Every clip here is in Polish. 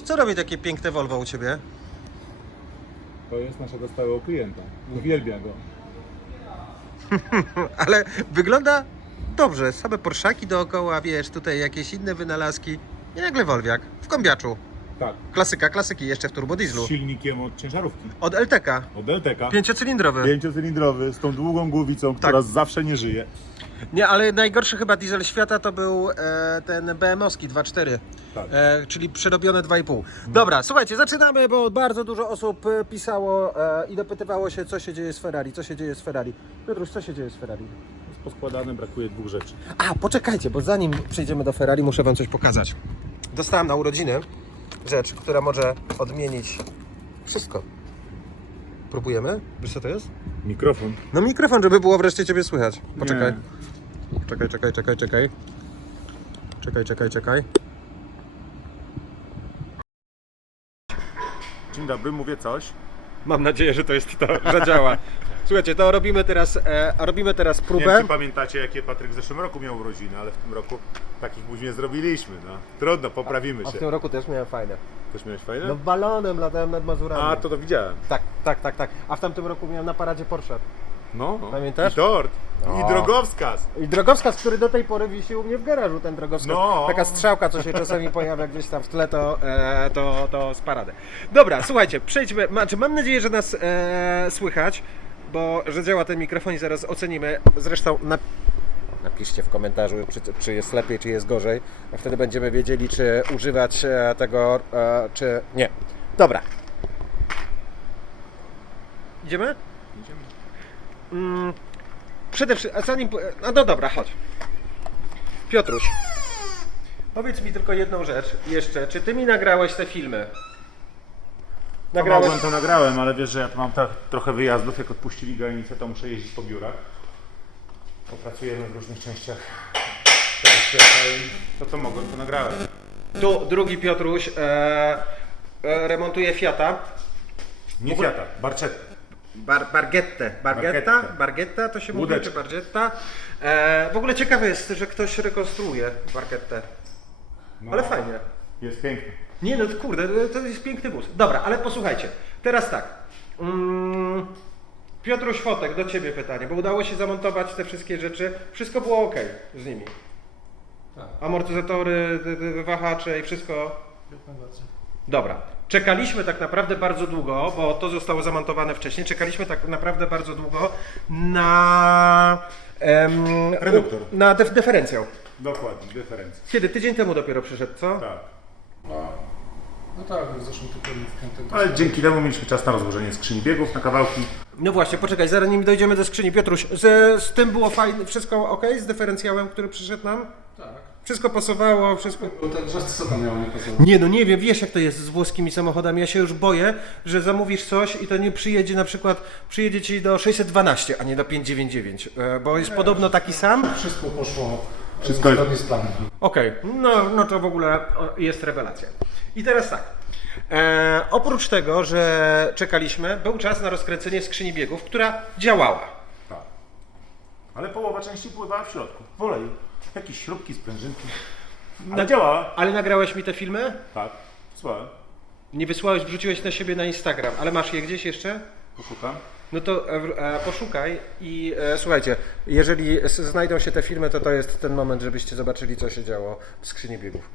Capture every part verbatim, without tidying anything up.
Co robi takie piękne Volvo u Ciebie? To jest naszego stałego klienta. Uwielbia go. Ale wygląda dobrze, same Porszaki dookoła, wiesz, tutaj jakieś inne wynalazki. I nagle Volviak w kombiaczu. Tak. Klasyka, klasyki, jeszcze w turbodieslu. Z silnikiem od ciężarówki. Od L T K. Od L T K. Pięciocylindrowy. Pięciocylindrowy, z tą długą głowicą, Tak. która zawsze nie żyje. Nie, ale najgorszy chyba diesel świata to był e, ten B M owski dwa cztery. Tak. E, czyli przerobione dwa i pół. Dobra, słuchajcie, zaczynamy, bo bardzo dużo osób e, pisało e, i dopytywało się, co się dzieje z Ferrari, co się dzieje z Ferrari. Piotruś, co się dzieje z Ferrari? Jest poskładane, brakuje dwóch rzeczy. A, poczekajcie, bo zanim przejdziemy do Ferrari, muszę Wam coś pokazać. Dostałem na urodziny rzecz, która może odmienić wszystko. Próbujemy? Wiesz, co to jest? Mikrofon. No mikrofon, żeby było wreszcie Ciebie słychać. Poczekaj. Nie. Czekaj, czekaj, czekaj, czekaj. Czekaj, czekaj, czekaj. Dzień dobry, mówię coś. Mam nadzieję, że to jest to, że działa. Słuchajcie, to robimy teraz, e, robimy teraz Nie próbę. wiem, czy pamiętacie, jakie Patryk w zeszłym roku miał urodziny, ale w tym roku takich buź nie zrobiliśmy. No. Trudno, poprawimy A w się. tym roku też miałem fajne. Też miałeś fajne? No balonem latałem nad Mazurami. A, to to widziałem. Tak, tak, tak, tak. A w tamtym roku miałem na paradzie Porsche. No. Pamiętasz? I tort. O. I drogowskaz. I drogowskaz, który do tej pory wisi u mnie w garażu, ten drogowskaz. No. Taka strzałka, co się czasami pojawia gdzieś tam w tle, to, e, to, to z parady. Dobra, słuchajcie, przejdźmy. Znaczy, mam nadzieję, że nas e, słychać, bo że działa ten mikrofon i zaraz ocenimy. Zresztą na, napiszcie w komentarzu, czy, czy jest lepiej, czy jest gorzej. A wtedy będziemy wiedzieli, czy używać e, tego, e, czy nie. Dobra. Idziemy? Idziemy. Mm, przede wszystkim, a zanim, no, no dobra, chodź. Piotruś, powiedz mi tylko jedną rzecz jeszcze, czy ty mi nagrałeś te filmy? Nagrałeś? Mogłem, to nagrałem, ale wiesz, że ja tu mam tak trochę wyjazdów, jak odpuścili granicę, to muszę jeździć po biurach. Popracujemy w różnych częściach tego świata i to co mogłem, to nagrałem. Tu drugi Piotruś e, e, remontuje Fiata. Nie W ogóle- Fiata, Barczetta. Bar, bargettę. Bargetta? Bargettę. Bargetta to się mówi, Łódeczka. czy bargetta? E, w ogóle ciekawe jest, że ktoś rekonstruuje bargettę. No, Ale fajnie. Jest piękny. Nie no, kurde, to jest piękny bus. Dobra, ale posłuchajcie, teraz tak. Mm, Piotruś Fotek, do Ciebie pytanie, bo udało się zamontować te wszystkie rzeczy. Wszystko było ok z nimi. Tak. Amortyzatory, d- d- wahacze i wszystko. Jak najbardziej. Dobra. Czekaliśmy tak naprawdę bardzo długo, bo to zostało zamontowane wcześniej. Czekaliśmy tak naprawdę bardzo długo na. Em, Reduktor. Na def- dyferencjał. Dokładnie, dyferencja. Kiedy? Tydzień temu dopiero przyszedł, co? Tak. No tak, w zeszłym tygodniu w piątek. Ale dzięki temu mieliśmy czas na rozłożenie skrzyni biegów na kawałki. No właśnie, poczekaj, zaraz nim dojdziemy do skrzyni. Piotruś, z, z tym było fajne, wszystko ok? Z dyferencjałem, który przyszedł nam? Tak. Wszystko pasowało, wszystko... Bo ten rzecz co tam miało nie pasować? Nie, no nie wiem, wiesz jak to jest z włoskimi samochodami. Ja się już boję, że zamówisz coś i to nie przyjedzie na przykład, przyjedzie Ci do sześćset dwanaście, a nie do pięćset dziewięćdziesiąt dziewięć, e, bo jest podobno taki sam. Wszystko poszło Wszystko jest- zgodnie z planem. Okej, no, no to w ogóle o, jest rewelacja. I teraz tak. E, oprócz tego, że czekaliśmy, był czas na rozkręcenie skrzyni biegów, która działała. Tak. Ale połowa części pływała w środku, w oleju. Jakieś śrubki, sprężynki. Ale Na- działa. Ale nagrałeś mi te filmy? Tak, słuchaj, Nie wysłałeś, wrzuciłeś na siebie na Instagram, ale masz je gdzieś jeszcze? poszukam. No to e, e, poszukaj i e, słuchajcie, jeżeli s- znajdą się te filmy, to to jest ten moment, żebyście zobaczyli, co się działo w skrzyni biegów.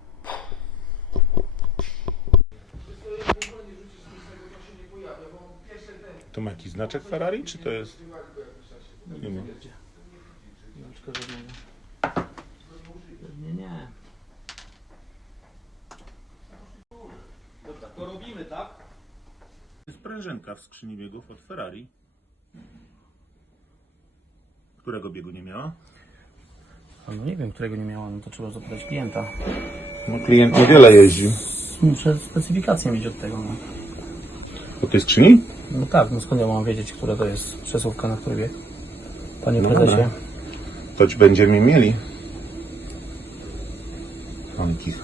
To ma jakiś znaczek Ferrari, czy to jest... Nie wiem. Znaczka żadnego. Nie, nie. Dobra, to robimy, tak? To jest sprężynka w skrzyni biegów od Ferrari. Którego biegu nie miała? No nie wiem, którego nie miałem, no to trzeba zapytać klienta. No klient niewiele jeździł. Muszę specyfikację mieć od tego. No, Od tej skrzyni? no tak, no skąd ja mam wiedzieć, która to jest przesuwka, na który bieg? Panie No prezesie. dobra. To ci będziemy mieli. On kicha.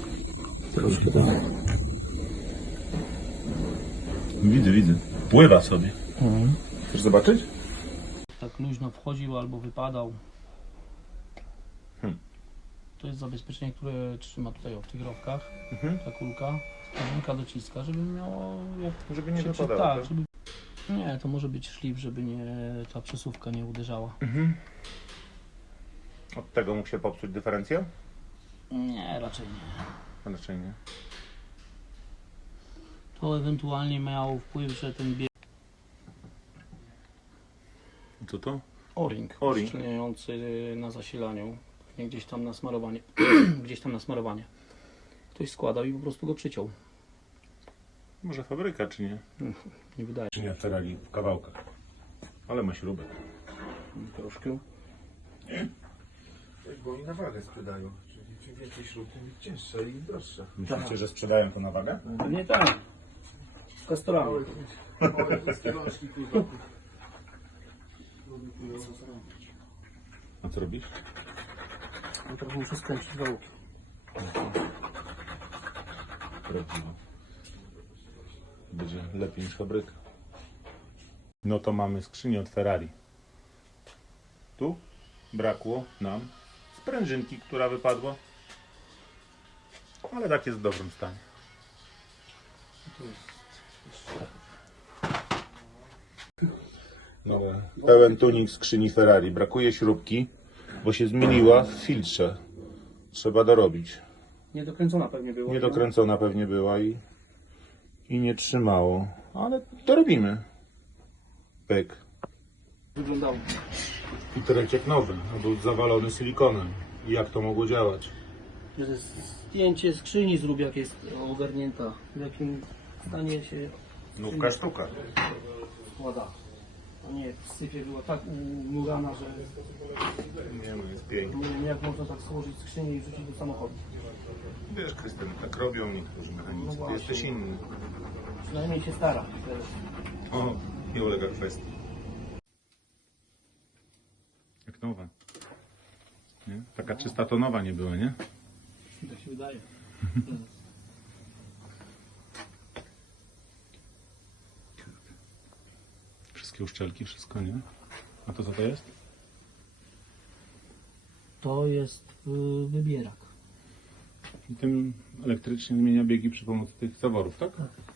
Widzę, widzę. Pływa sobie. Mhm. Chcesz zobaczyć? Tak luźno wchodził albo wypadał. To jest zabezpieczenie, które trzyma tutaj o w tych rowkach. Mhm. Ta kulka, ta dociska, żeby miało... Jak Żeby nie się przy- wypadało, Tak, tak? żeby... Nie, to może być szlif, żeby nie, ta przesuwka nie uderzała. Mhm. Od tego mógł się popsuć dyferencjał? Nie, raczej nie. Raczej nie. To ewentualnie miał wpływ, że ten bieg... Co to? O-ring, O-ring. uszczelniający na zasilaniu, pewnie gdzieś tam na smarowanie, gdzieś tam na smarowanie. Ktoś składał i po prostu go przyciął. Może fabryka, czy nie? Nie wydaje Czy nie Ferrari w kawałkach. Ale ma śrubę. się troszkę. Bo oni na wagę sprzedają. Czyli czym więcej śrub, tym cięższe i droższe. Myślicie, że sprzedają to na wagę? No nie tak. Z kastorami. Małe wszystkie rączki, kurwa. A co robisz? No trochę muszę skręcić wałki. Prawdziwe. Będzie lepiej niż fabryka. No to mamy skrzynię od Ferrari. Tu brakło nam sprężynki, która wypadła. Ale tak jest w dobrym stanie. No, pełen tuning skrzyni Ferrari. Brakuje śrubki, bo się zmieniła w filtrze. Trzeba dorobić. Niedokręcona pewnie była. Niedokręcona pewnie była i, i nie trzymało. Ale dorobimy. Pyk. Wyglądało. Filtrek jak nowy, a był zawalony silikonem. I jak to mogło działać? To jest zdjęcie skrzyni zrób, jak jest ogarnięta. W jakim stanie się Nówka sztuka. składa. A nie, w sypie była tak umurana, że Nie no, jest pięknie. nie wiem jak można tak złożyć skrzynię i wrzucić do samochodu. Wiesz, Krystian, tak robią niektórzy mechanicy. Ty jesteś inny. Przynajmniej się stara. O, nie ulega kwestii. Jak nowa. Nie? Taka czysta to nowa nie była, nie? Tak się wydaje. Wszystkie uszczelki, wszystko, nie? A to co to jest? To jest y, wybierak. I tym elektrycznie zmienia biegi przy pomocy tych zaworów, tak?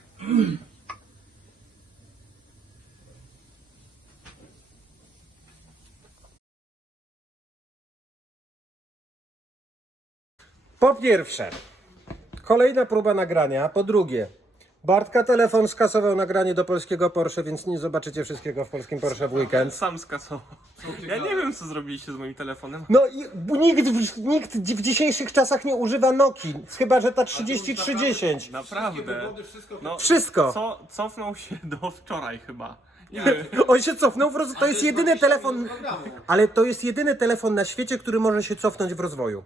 Po pierwsze, kolejna próba nagrania. Po drugie, Bartka telefon skasował nagranie do polskiego Porsche, więc nie zobaczycie wszystkiego w polskim Porsche w weekend. Sam skasował. Ja nie wiem, co zrobiliście z moim telefonem. No i nikt, w- nikt w dzisiejszych czasach nie używa Nokii, chyba że ta trzydzieści trzy dziesięć. Naprawdę. No, Wszystko. Co, cofnął się do wczoraj chyba. Nie wiem. On się cofnął, w roz... to jest jedyny telefon, ale to jest jedyny telefon na świecie, który może się cofnąć w rozwoju.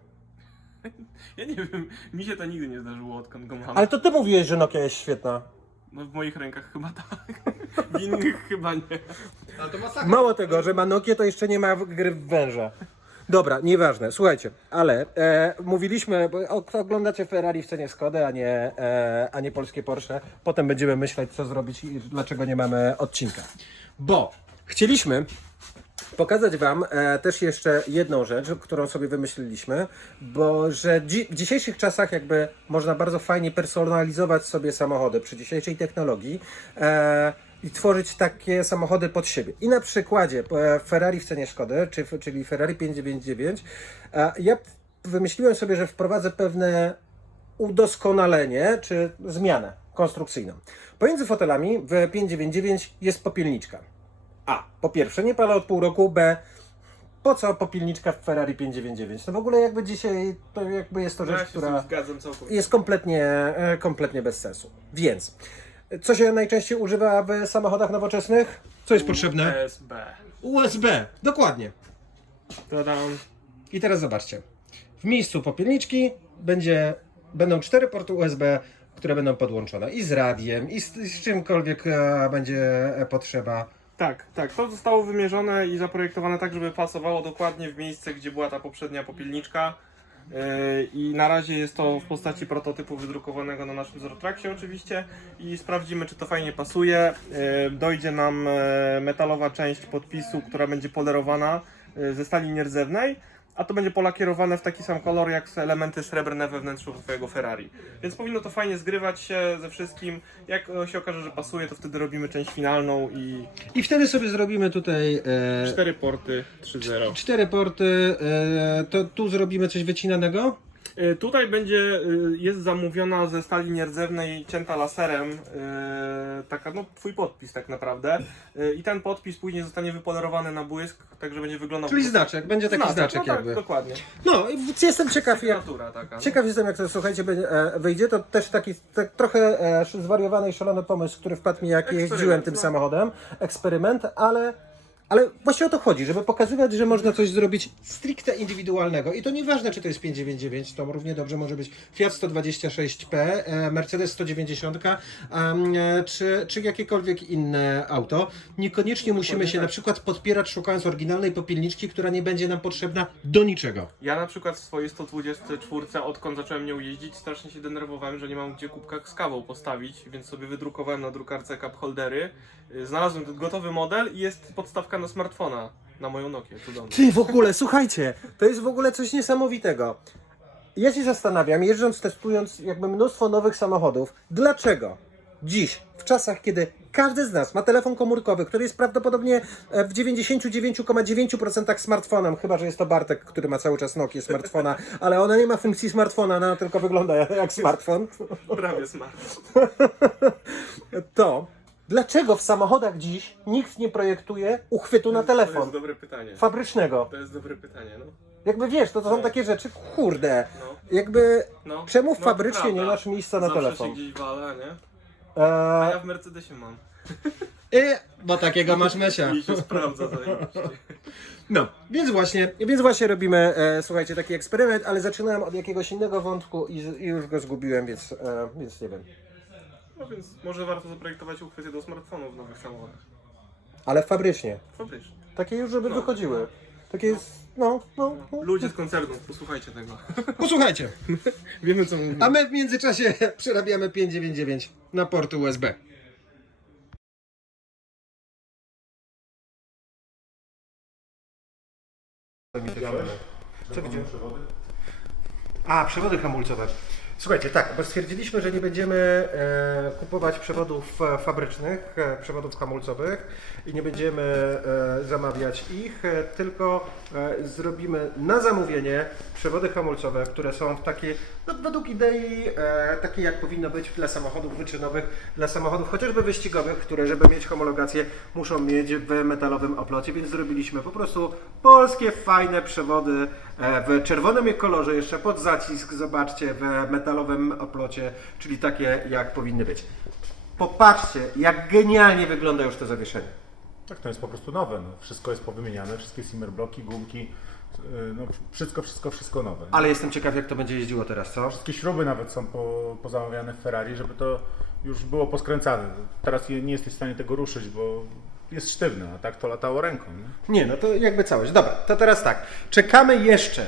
Ja nie wiem, mi się to nigdy nie zdarzyło, odkąd go mam. Ale to ty mówiłeś, że Nokia jest świetna. No w moich rękach chyba tak. W innych chyba nie. Mało tego, że ma Nokię, to jeszcze nie ma w- gry w węża. Dobra, nieważne, słuchajcie, ale e, mówiliśmy, bo o- oglądacie Ferrari w cenie Skody, a nie, e, a nie polskie Porsche. Potem będziemy myśleć, co zrobić i dlaczego nie mamy odcinka. Bo chcieliśmy pokazać Wam e, też jeszcze jedną rzecz, którą sobie wymyśliliśmy, bo że dzi- w dzisiejszych czasach jakby można bardzo fajnie personalizować sobie samochody przy dzisiejszej technologii e, i tworzyć takie samochody pod siebie. I na przykładzie e, Ferrari w cenie Szkody, czy, czyli Ferrari pięćset dziewięćdziesiąt dziewięć, e, ja wymyśliłem sobie, że wprowadzę pewne udoskonalenie czy zmianę konstrukcyjną. Pomiędzy fotelami w pięćset dziewięćdziesiąt dziewięć jest popielniczka. A. Po pierwsze, nie palę od pół roku. B. Po co popielniczka w Ferrari pięćset dziewięćdziesiąt dziewięć? To w ogóle jakby dzisiaj to jakby jest to Ja rzecz, się z tym która zgadzam całkowicie. jest kompletnie, e, kompletnie bez sensu. Więc, co się najczęściej używa w samochodach nowoczesnych? Co jest potrzebne? U S B. U S B. Dokładnie. Dodam. I teraz zobaczcie. W miejscu popielniczki będzie, będą cztery porty U S B, które będą podłączone i z radiem, i z, i z czymkolwiek e, będzie e, potrzeba. Tak, tak. To zostało wymierzone i zaprojektowane tak, żeby pasowało dokładnie w miejsce, gdzie była ta poprzednia popielniczka. Yy, I na razie jest to w postaci prototypu wydrukowanego na naszym Zrotraxie oczywiście i sprawdzimy, czy to fajnie pasuje. Yy, Dojdzie nam e, metalowa część podpisu, która będzie polerowana e, ze stali nierdzewnej. a to będzie polakierowane w taki sam kolor jak elementy srebrne we wnętrzu twojego Ferrari. Więc powinno to fajnie zgrywać się ze wszystkim. Jak się okaże, że pasuje, to wtedy robimy część finalną i I wtedy sobie zrobimy tutaj e, cztery porty trzy zero. cztery porty. E, to tu zrobimy coś wycinanego? Y, Tutaj będzie, y, jest zamówiona ze stali nierdzewnej, cięta laserem, y, taka, no twój podpis tak naprawdę. Y, I ten podpis później zostanie wypolerowany na błysk, tak że będzie wyglądał... Czyli znaczek, będzie taki znaczek, no jakby. Tak, dokładnie. No, i jestem ciekaw jak, Sygnatura taka. no. ciekaw jestem jak to, słuchajcie, będzie, e, wyjdzie. To też taki tak trochę e, zwariowany i szalony pomysł, który wpadł mi jak Eksperyment, jeździłem tym no. samochodem. Eksperyment, ale... Ale właśnie o to chodzi, żeby pokazywać, że można coś zrobić stricte indywidualnego. I to nieważne, czy to jest pięćset dziewięćdziesiąt dziewięć, to równie dobrze może być Fiat sto dwadzieścia sześć P, e, Mercedes sto dziewięćdziesiąt, um, e, czy, czy jakiekolwiek inne auto. Niekoniecznie musimy się tak. na przykład podpierać szukając oryginalnej popielniczki, która nie będzie nam potrzebna do niczego. Ja na przykład w swojej sto dwudziestce cztery, odkąd zacząłem nią jeździć, strasznie się denerwowałem, że nie mam gdzie kubka z kawą postawić, więc sobie wydrukowałem na drukarce cup holdery. Y, Znalazłem ten gotowy model i jest podstawka na smartfona, na moją Nokię, cudownie. Ty, w ogóle, słuchajcie, to jest w ogóle coś niesamowitego. Ja się zastanawiam, jeżdżąc, testując jakby mnóstwo nowych samochodów, dlaczego dziś, w czasach, kiedy każdy z nas ma telefon komórkowy, który jest prawdopodobnie e, w dziewięćdziesiąt dziewięć przecinek dziewięć procent smartfonem, chyba że jest to Bartek, który ma cały czas Nokię smartfona, ale ona nie ma funkcji smartfona, ona tylko wygląda jak smartfon, Prawie smart. to dlaczego w samochodach dziś nikt nie projektuje uchwytu na To telefon jest dobre pytanie. fabrycznego? To jest dobre pytanie, no. Jakby wiesz, to, to są takie rzeczy, kurde, No. jakby No. czemu No, fabrycznie prawda. nie masz miejsca na Zawsze telefon? się gdzieś wala, nie? A Eee, ja w Mercedesie mam. y, bo takiego masz Mesia. I się sprawdza zajebiście. No, więc właśnie, więc właśnie robimy, e, słuchajcie, taki eksperyment, ale zaczynałem od jakiegoś innego wątku i, z- i już go zgubiłem, więc, e, więc nie wiem. No więc może warto zaprojektować uchwyty do smartfonów w nowych samochodach. Ale fabrycznie. Fabrycznie. Takie już, żeby No. wychodziły. Takie jest, no, no, no. Ludzie z koncernów, posłuchajcie tego. Posłuchajcie, Wiemy co mówimy. a my w międzyczasie przerabiamy pięćset dziewięćdziesiąt dziewięć na porty U S B. Co widziałem? A, przewody hamulcowe. Słuchajcie, tak, bo stwierdziliśmy, że nie będziemy e, kupować przewodów e, fabrycznych, e, przewodów hamulcowych i nie będziemy e, zamawiać ich, e, tylko e, zrobimy na zamówienie przewody hamulcowe, które są w takiej, no, według idei, e, takiej jak powinno być dla samochodów wyczynowych, dla samochodów chociażby wyścigowych, które żeby mieć homologację muszą mieć w metalowym oplocie, więc zrobiliśmy po prostu polskie, fajne przewody e, w czerwonym kolorze, jeszcze pod zacisk, zobaczcie, w metalowym oplocie, czyli takie jak powinny być. Popatrzcie, jak genialnie wygląda już to zawieszenie. Tak, to jest po prostu nowe. No. Wszystko jest powymieniane, wszystkie simmerbloki, gumki, yy, no, wszystko, wszystko, wszystko nowe. Ale jestem ciekaw, jak to będzie jeździło teraz, co? Wszystkie śruby nawet są po, pozamawiane w Ferrari, żeby to już było poskręcane. Teraz je- nie jesteś w stanie tego ruszyć, bo jest sztywne, a tak to latało ręką. Nie? Nie, no to jakby całość. Dobra, to teraz tak. Czekamy jeszcze.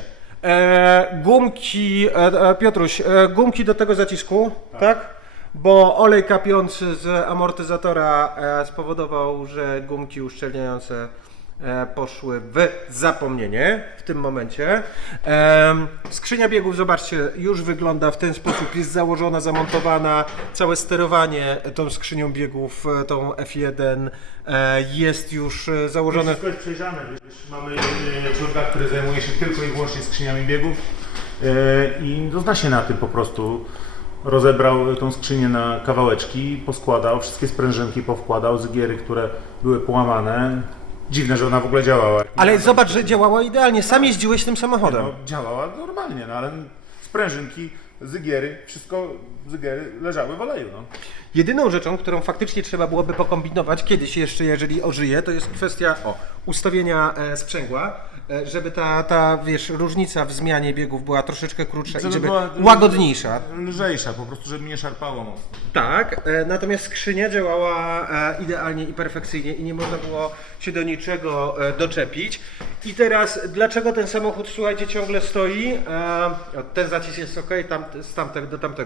E, gumki, e, e, Piotruś, e, gumki do tego zacisku, tak? Bo olej kapiący z amortyzatora e, spowodował, że gumki uszczelniające e, poszły w zapomnienie w tym momencie. Em, skrzynia biegów, zobaczcie, już wygląda w ten sposób, jest założona, zamontowana, całe sterowanie tą skrzynią biegów, e, tą F jeden e, jest już e, założone. Wszystko jest przejrzane. Wiesz, mamy yy, człowieka, który zajmuje się tylko i wyłącznie skrzyniami biegów yy, i no, zna się na tym po prostu. Rozebrał tą skrzynię na kawałeczki, poskładał, wszystkie sprężynki powkładał, zygiery, które były połamane. Dziwne, że ona w ogóle działała. Ale zobacz, że działała idealnie, sam jeździłeś tym samochodem. No, działała normalnie, no ale sprężynki, zygiery, wszystko, zygiery leżały w oleju. No. Jedyną rzeczą, którą faktycznie trzeba byłoby pokombinować kiedyś jeszcze, jeżeli ożyje, to jest kwestia o, ustawienia e, sprzęgła, e, żeby ta, ta, wiesz, różnica w zmianie biegów była troszeczkę krótsza i żeby była łagodniejsza. Lżejsza, po prostu, żeby nie szarpało mocno. Tak, e, natomiast skrzynia działała e, idealnie i perfekcyjnie i nie można było się do niczego e, doczepić. I teraz, dlaczego ten samochód, słuchajcie, ciągle stoi? E, ten zacisk jest ok, tam, z tamte, do tamtego potrzebuje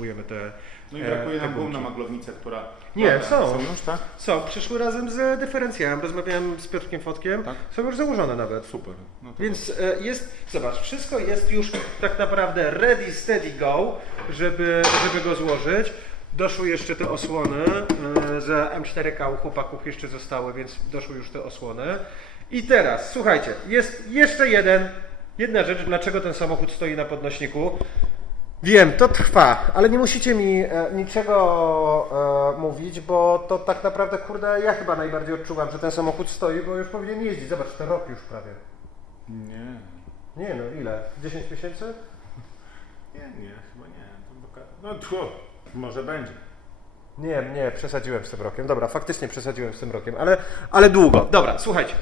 potrzebujemy te No i e, brakuje te nam gum gumki. na maglownicę, która... Nie, Dobra, są. Są już, tak? Są, przyszły razem z dyferencjałem, rozmawiałem z Piotrkiem Fotkiem, Tak? są już założone nawet. Super. No to Więc e, jest, zobacz, wszystko jest już tak naprawdę ready, steady, go, żeby, żeby go złożyć. Doszły jeszcze te osłony, e, z M cztery K u chłopaków jeszcze zostały, więc doszły już te osłony. I teraz, słuchajcie, jest jeszcze jeden, jedna rzecz, dlaczego ten samochód stoi na podnośniku. Wiem, to trwa, ale nie musicie mi e, niczego e, mówić, bo to tak naprawdę, kurde, ja chyba najbardziej odczuwam, że ten samochód stoi, bo już powinien jeździć. Zobacz, to rok już prawie. Nie. Nie no, ile? dziesięć miesięcy? Nie, nie, chyba nie. To doka- No tfu, może będzie. Nie, nie, przesadziłem z tym rokiem. Dobra, faktycznie przesadziłem z tym rokiem, ale, ale długo. Dobra, słuchajcie.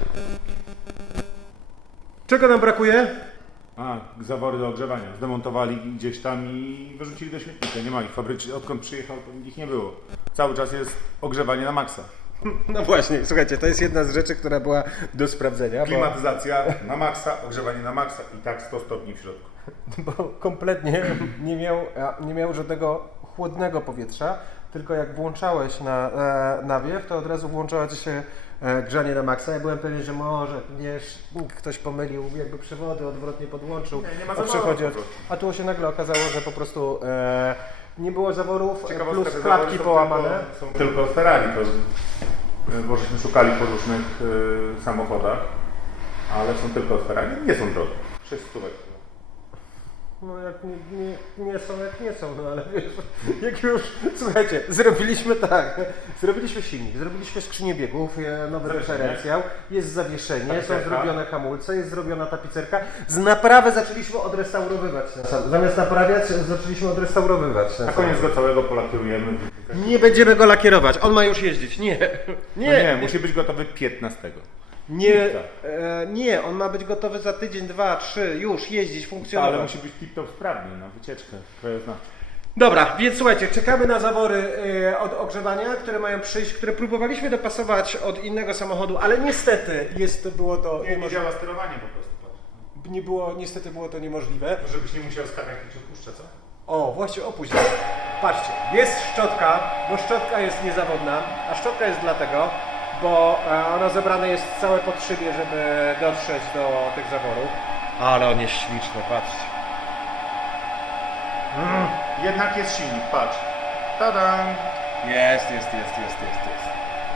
Czego nam brakuje? A, zawory do ogrzewania. Zdemontowali gdzieś tam i wyrzucili do śmietnika. Nie ma ich fabrycznie. Odkąd przyjechał, to ich nie było. Cały czas jest ogrzewanie na maksa. No właśnie, słuchajcie, to jest jedna z rzeczy, która była do sprawdzenia, bo, Klimatyzacja na maksa, ogrzewanie na maksa i tak sto stopni w środku. bo kompletnie nie miał, a, nie miał żadnego chłodnego powietrza, tylko jak włączałeś na e, nawiew, to od razu włączało ci się e, grzanie na maksa. Ja byłem pewien, że może, wiesz, ktoś pomylił jakby przewody, odwrotnie podłączył, Nie, nie ma o zaworu przechodzie, po prostu. a tu się nagle okazało, że po prostu e, nie było zaworów, Ciekawostka, plus że klapki zawory są połamane. Tylko, są tylko Ferrari, to, y, bo żeśmy szukali po różnych y, samochodach, ale są tylko od Ferrari, nie są drogie. sześć stówek. No jak nie, nie, nie są, jak nie są, no ale wiesz, jak już, słuchajcie, zrobiliśmy tak, zrobiliśmy silnik, zrobiliśmy skrzynię biegów, e, nowy Zawieszenie. dyferencjał, jest zawieszenie, są Tapicerka. zrobione hamulce, jest zrobiona tapicerka, z naprawy zaczęliśmy odrestaurowywać ten samochód, zamiast naprawiać, zaczęliśmy odrestaurowywać ten Na samochód. koniec go całego polakierujemy. Nie będziemy go lakierować, on ma już jeździć, nie, Nie, nie, nie, musi być gotowy piętnastego. nie, lipca. e, nie, on ma być gotowy za tydzień, dwa, trzy, już jeździć, funkcjonować. Ale musi być tip-top sprawny na wycieczkę krajoznawczą. Dobra, więc słuchajcie, czekamy na zawory y, od ogrzewania, które mają przyjść, które próbowaliśmy dopasować od innego samochodu, ale niestety jest to, było to Nie, nie niemożliwe. działa sterowanie po prostu. Patrz. Nie było, niestety było to niemożliwe. Żebyś nie musiał skakać, jak cię odpuszcza, co? O, właśnie opóźnię. Patrzcie, jest szczotka, bo szczotka jest niezawodna, a szczotka jest dlatego, bo e, ona zebrane jest całe pod szybie, żeby dotrzeć do tych zaworów. Ale on jest śliczny, patrzcie. Mm, jednak jest silnik, patrz. Tada! Jest, jest, jest, jest, jest, jest.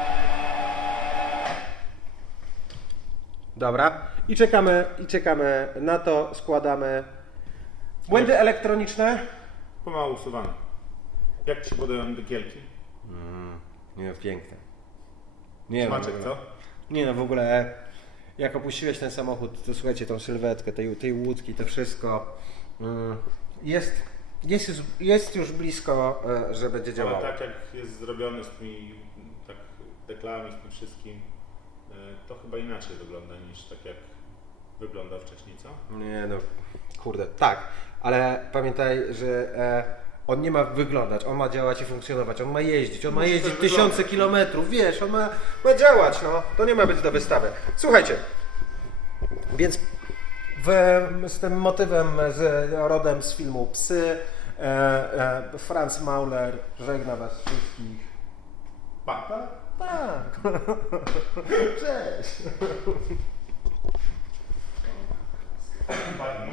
Dobra. I czekamy, i czekamy na to, składamy. Błędy elektroniczne? Pomału usuwane. Jak ci się podają dykielki? Nie, piękne. Nie, Smaczek, w ogóle. co? Nie no, w ogóle jak opuściłeś ten samochód, to słuchajcie, tą sylwetkę, tej, tej łódki, to wszystko mm, jest, jest, już, jest już blisko, e, że będzie Ale działało. tak jak jest zrobione z tymi tak, deklami, z tym wszystkim, y, to chyba inaczej wygląda niż tak jak wyglądał wcześniej, co? Nie no, kurde, tak, ale pamiętaj, że e, on nie ma wyglądać, on ma działać i funkcjonować, on ma jeździć, on ma Musi jeździć też tysiące wyglądać. kilometrów, wiesz, on ma, ma działać, no, to nie ma być do wystawy. Słuchajcie, więc w, z tym motywem, z rodem z filmu Psy, e, e, Franz Mauler żegna was wszystkich. Pa! Tak, cześć.